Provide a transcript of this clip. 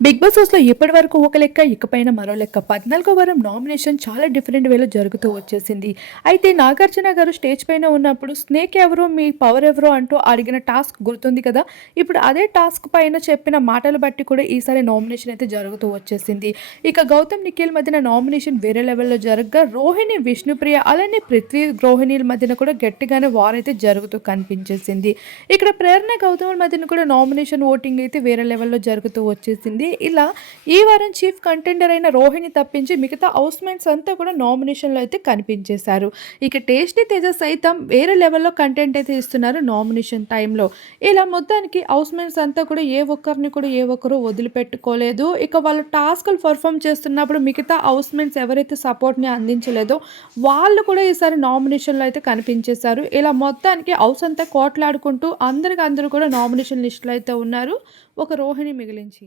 Big boss హౌస్‌లో ఇప్పటివరకు ఒక లెక్క, ఇకపైన మరో లెక్క. 14వ వారం నామినేషన్ చాలా డిఫరెంట్ వేలో జరుగుతూ వచ్చేసింది. అయితే నాగార్జున గారు స్టేజ్ పైన ఉన్నప్పుడు స్నేక్ ఎవరు? మీ పవర్ ఎవరు? అంటూ అడిగిన టాస్క్ గుర్తుంది కదా! ఇప్పుడు అదే టాస్క్ పైన చెప్పిన మాటలు బట్టి కూడా ఈసారి నామినేషన్ అయితే జరుగుతూ వచ్చేసింది. ఇక గౌతమ్, నిఖిల్ మధ్యన నామినేషన్ వేరే లెవెల్‌లో జరగ్గా రోహిణి, విష్ణుప్రియ అలానే పృథ్వీ, రోహిణిల మధ్యన కూడా గట్టిగానే వార్ అయితే జరుగుతూ కనిపించేసింది. ఇక్కడ ప్రేరణ, గౌతముల మధ్యన కూడా నామినేషన్ ఓటింగ్ అయితే వేరే లెవెల్‌లో జరుగుతూ వచ్చేసింది. ఇలా ఈ వారం చీఫ్ కంటెండర్ అయిన రోహిణి తప్పించి మిగతా హౌస్ మేట్స్ అంతా కూడా నామినేషన్‌లో అయితే కనిపించేశారు. ఇక టేస్టీ తేజ సైతం వేరే లెవెల్‌లో కంటెంట్ అయితే ఇస్తున్నారు నామినేషన్ టైంలో. ఇలా మొత్తానికి హౌస్ మేట్స్ అంతా కూడా ఏ ఒక్కరు వదిలిపెట్టుకోలేదు. ఇక వాళ్ళు టాస్క్‌లు పెర్ఫార్మ్ చేస్తున్నప్పుడు మిగతా హౌస్ మేట్స్ ఎవరైతే సపోర్ట్‌ని అందించలేదో వాళ్ళు కూడా ఈసారి నామినేషన్‌లో అయితే కనిపించేశారు. ఇలా మొత్తానికి హౌస్ అంతా కోట్లాడుకుంటూ అందరికి అందరూ కూడా నామినేషన్ లిస్ట్‌లో అయితే ఉన్నారు. ఒక రోహిణి మిగిలించి.